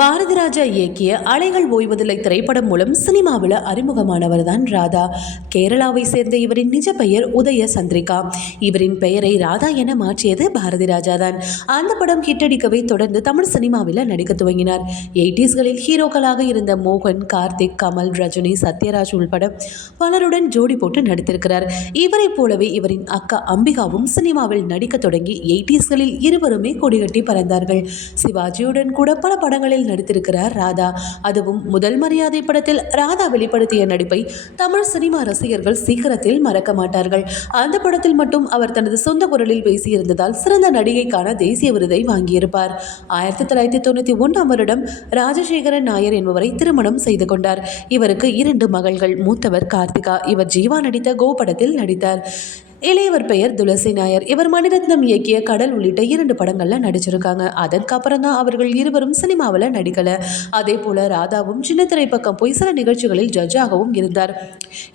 பாரதி ராஜா இயக்கிய அலைகள் ஓய்வதில்லை திரைப்படம் மூலம் சினிமாவில் அறிமுகமானவர் தான் ராதா. கேரளாவை சேர்ந்த இவரின் நிஜ பெயர் உதய சந்திரிகா. இவரின் பெயரை ராதா என மாற்றியது பாரதி ராஜா தான் அந்த படம் ஹிட்டடிக்கவே தொடர்ந்து தமிழ் சினிமாவில் நடிக்க துவங்கினார். எயிட்டிஸ்களில் ஹீரோக்களாக இருந்த மோகன் கார்த்திக் கமல் ரஜினி சத்யராஜ் உள்பட பலருடன் ஜோடி போட்டு நடித்திருக்கிறார். இவரைப் போலவே இவரின் அக்கா அம்பிகாவும் சினிமாவில் நடிக்க தொடங்கி எயிட்டிஸ்களில் இருவருமே கொடிகட்டி பறந்தார்கள். சிவாஜியுடன் கூட பல படங்களில் நடித்திருக்கிறார் ராதா. அதுவும் முதல் மரியாதை படத்தில் ராதா வெளிப்படுத்திய நடிப்பை தமிழ் சினிமா ரசிகர்கள் சீக்கிரத்தில் மறக்க மாட்டார்கள். அந்த படத்தில் மட்டும் அவர் தனது சொந்த குரலில் பேசியிருந்ததால் சிறந்த நடிகைக்கான தேசிய விருதை வாங்கியிருப்பார். ஆயிரத்தி தொள்ளாயிரத்தி தொண்ணூற்றி ஒன்றாம் வருடம் ராஜசேகரன் நாயர் என்பவரை திருமணம் செய்து கொண்டார். இவருக்கு இரண்டு மகள்கள் மூத்தவர் கார்த்திகா. இவர் ஜீவா நடித்த கோ படத்தில் நடித்தார். இளையவர் பெயர் துளசி நாயர். இவர் மணிரத்னம் இயக்கிய கடல் உள்ளிட்ட இரண்டு படங்கள்ல நடிச்சிருக்காங்க. அதற்கப்புறம் தான் அவர்கள் இருவரும் சினிமாவில் நடிக்கல. அதே போல ராதாவும் சின்ன திரைப்பக்கம் போய் சில நிகழ்ச்சிகளில் ஜட்ஜாகவும் இருந்தார்.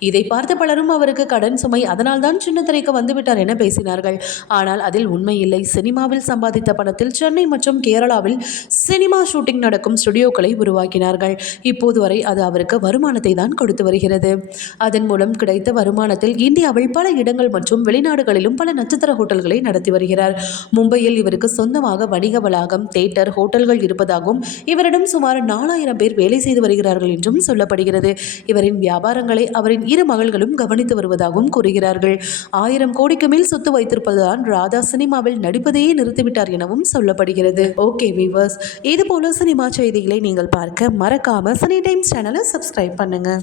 இதை பார்த்த பலரும் அவருக்கு கடன் சுமை அதனால் தான் சின்ன திரைக்கு வந்துவிட்டார் என பேசினார்கள். ஆனால் அதில் உண்மை இல்லை. சினிமாவில் சம்பாதித்த பணத்தில் சென்னை மற்றும் கேரளாவில் சினிமா ஷூட்டிங் நடக்கும் ஸ்டுடியோக்களை உருவாக்கினார்கள். இப்போது வரை அது அவருக்கு வருமானத்தை தான் கொடுத்து வருகிறது. அதன் மூலம் கிடைத்த வருமானத்தில் இந்தியாவில் பல இடங்கள் மற்றும் வெளிநாடுகளிலும் பல நட்சத்திர ஹோட்டல்களை நடத்தி வருகிறார். மும்பையில் இவருக்கு சொந்தமாக வணிக வளாகம் தேட்டர் ஹோட்டல்கள் இருப்பதாகவும் இவரிடம் சுமார் நாலாயிரம் பேர் வேலை செய்து வருகிறார்கள் என்றும் சொல்லப்படுகிறது. இவரின் வியாபாரங்களை அவரின் இரு மகள்களும் கவனித்து வருவதாகவும் கூறுகிறார்கள். ஆயிரம் கோடிக்கு மேல் சொத்து வைத்திருப்பதுதான் ராதா சினிமாவில் நடிப்பதையே நிறுத்திவிட்டார் எனவும் சொல்லப்படுகிறது. ஓகே வீவர்ஸ் இது போல சினிமா செய்திகளை நீங்கள் பார்க்க மறக்காம சினி டைம்ஸ் சேனலை சப்ஸ்கிரைப் பண்ணுங்க.